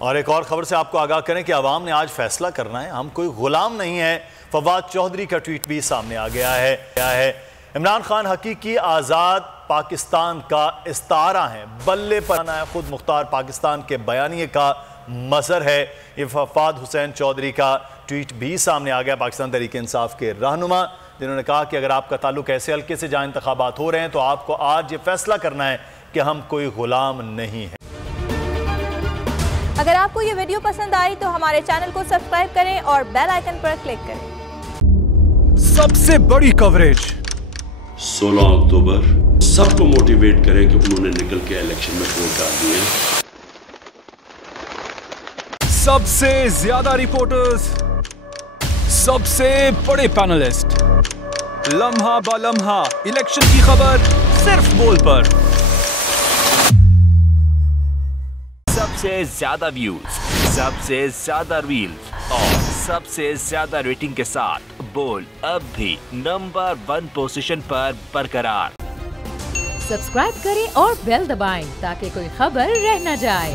और एक और खबर से आपको आगाह करें कि अवाम ने आज फैसला करना है, हम कोई गुलाम नहीं है। फवाद चौधरी का ट्वीट भी सामने आ गया है। इमरान खान हकीकी आज़ाद पाकिस्तान का इस्तारा है, बल्ले पर आना है, खुद मुख्तार पाकिस्तान के बयानिए का मज़हर है। ये फवाद हुसैन चौधरी का ट्वीट भी सामने आ गया, पाकिस्तान तहरीक इंसाफ के रहनुमा, जिन्होंने कहा कि अगर आपका ताल्लुक ऐसे हल्के से जहाँ इंतखाबात हो रहे हैं तो आपको आज ये फैसला करना है कि हम कोई गुलाम नहीं है। अगर आपको ये वीडियो पसंद आई तो हमारे चैनल को सब्सक्राइब करें और बेल आइकन पर क्लिक करें। सबसे बड़ी कवरेज 16 अक्टूबर सबको मोटिवेट करें कि उन्होंने निकल के इलेक्शन में वोट डाल दिए। सबसे ज्यादा रिपोर्टर्स, सबसे बड़े पैनलिस्ट, लम्हा बा लम्हा इलेक्शन की खबर सिर्फ बोल पर। सबसे ज्यादा व्यूज, सबसे ज्यादा रील्स और सबसे ज्यादा रेटिंग के साथ बोल अब भी नंबर 1 पोजीशन पर बरकरार। सब्सक्राइब करें और बेल दबाएं ताकि कोई खबर रह न जाए।